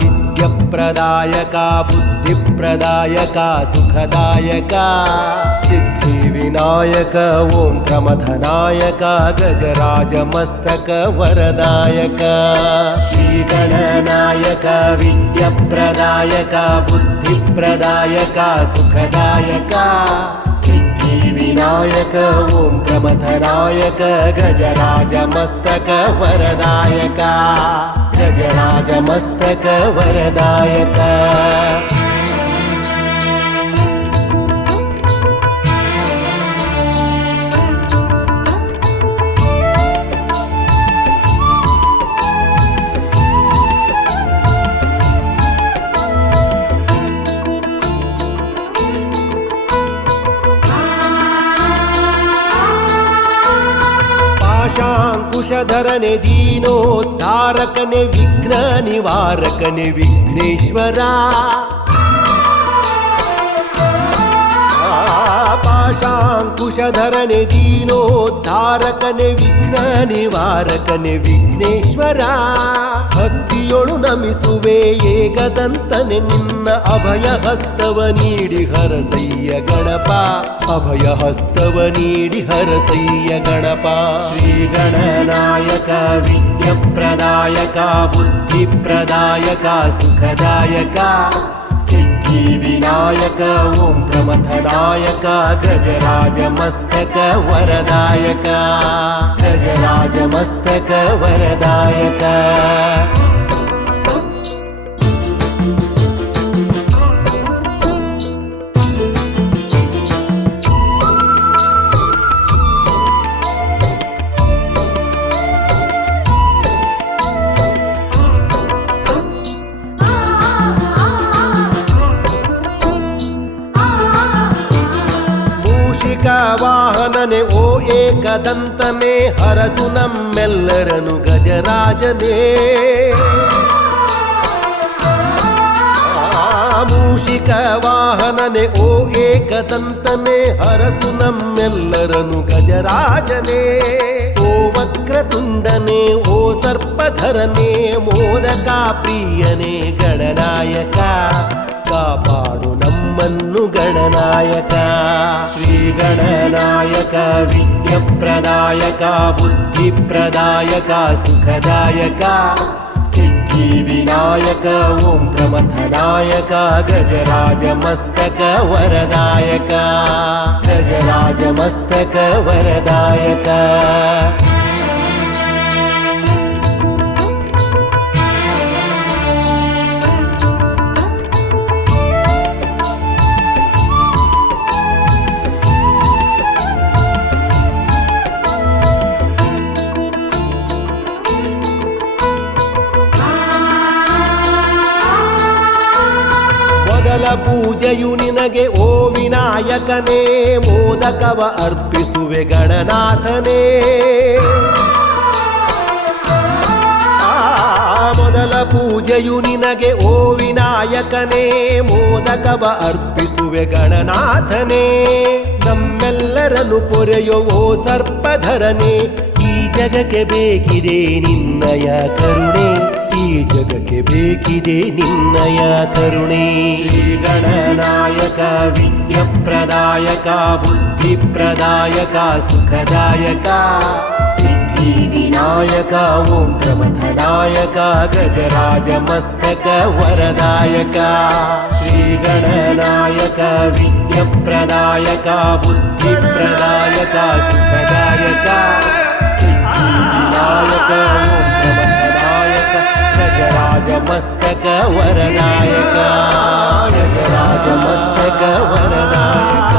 विद्यप्रदायका बुद्धिप्रदायका सुखदायका सिद्धिविनायक ओं प्रमथनायका गजराजमस्तक वरदायका श्रीगणनायका विद्यप्रदायका बुद्धिप्रदायका सुखदायका सिद्धिविनायक ओं प्रमथनायक गजराजमस्तक वरदायका गजराजमस्तक वरदायका पाशांकुशधरने दीनोद्धारकने विघ्न निवारकने विघ्नेश्वरा पाशांकुशधरने दीनोद्धारकने विघ्न निवारकने विघ्नेश्वरा ಭಕ್ತಿಯೊಳು ನಮಿಸುವೆ ಏಕದಂತನೆ ನಿನ್ನ ಅಭಯ ಹಸ್ತವ ನೀಡಿ ಹರಸಯ್ಯ ಗಣಪ ಅಭಯ ಹಸ್ತವ ನೀಡಿ ಹರಸಯ್ಯ ಗಣಪ ಶ್ರೀ ಗಣನಾಯಕ ವಿದ್ಯಪ್ರದಾಯಕ ಬುದ್ಧಿಪ್ರದಾಯಕ ಸುಖದಾಯಕ सिद्धिविनायक ओं प्रमथनायक गजराजमस्तक वरदायक गजराजमस्तक वरदायक ವಾಹನನೆ ಓ ಏಕದಂತನೆ ಹರಸು ನಮ್ಮೆಲ್ಲರನು ಗಜರಾಜನೇ ಮೂಷಿಕ ವಾಹನನೆ ಓ ಏಕದಂತನೆ ಹರಸು ನಮ್ಮೆಲ್ಲರನು ಗಜರಾಜನೇ ಓ ವಕ್ರತುಂಡನೆ ಓ ಸರ್ಪಧರನೆ ಮೋದಕ ಪ್ರಿಯನೇ ಗಣನಾಯಕ ಕಾಪಾಡು ನಮ್ಮನ್ನು ಗಣನಾಯಕ ಶ್ರೀ ಗಣನಾಯಕ ವಿದ್ಯಪ್ರದಾಯಕ ಬುದ್ಧಿಪ್ರದಾಯಕ ಸುಖದಾಯಕ ಸಿದ್ಧಿವಿನಾಯಕ ಓಂ ಪ್ರಮಥನಾಯಕ ಗಜರಾಜಮಸ್ತಕ ವರದಾಯಕ ಗಜರಾಜಮಸ್ತಕ ವರದಾಯಕ ಪೂಜೆಯು ನಿನಗೆ ಓ ವಿನಾಯಕನೇ ಮೋದಕವ ಅರ್ಪಿಸುವೆ ಗಣನಾಥನೇ ಮೊದಲ ಪೂಜೆಯು ನಿನಗೆ ಓ ವಿನಾಯಕನೇ ಮೋದಕವ ಅರ್ಪಿಸುವೆ ಗಣನಾಥನೇ ನಮ್ಮೆಲ್ಲರನ್ನು ಪೊರೆಯೋ ಓ ಸರ್ಪಧರನೇ ಈ ಜಗಕ್ಕೆ ಬೇಕಿದೆ ನಿನ್ನಯ ಕರುಣೆ ಈ ಜಗಕ್ಕೆ ಬೇಕಿದೆ ನಿನ್ನಯ ಕರುಣೆ ಶ್ರೀ ಗಣನಾಯಕ ವಿದ್ಯಪ್ರದಾಯಕ ಬುದ್ಧಿಪ್ರದಾಯಕ ಸುಖದಾಯಕ ಸಿದ್ಧಿವಿನಾಯಕ ಓಂ ಪ್ರಮಥನಾಯಕ ಗಜರಾಜಮಸ್ತಕ ವರದಾಯಕ ಶ್ರೀ ಗಣನಾಯಕ ವಿದ್ಯಪ್ರದಾಯಕ ಬುದ್ಧಿಪ್ರದಾಯಕ ಸುಖದಾಯಕ ಸಿದ್ಧಿವಿನಾಯಕ ಓಂ ಪ್ರಮಥನಾಯಕ ಗಜರಾಜಮಸ್ತಕ ವರದಾಯಕ ಗಜರಾಜಮಸ್ತಕ ವರದಾಯಕ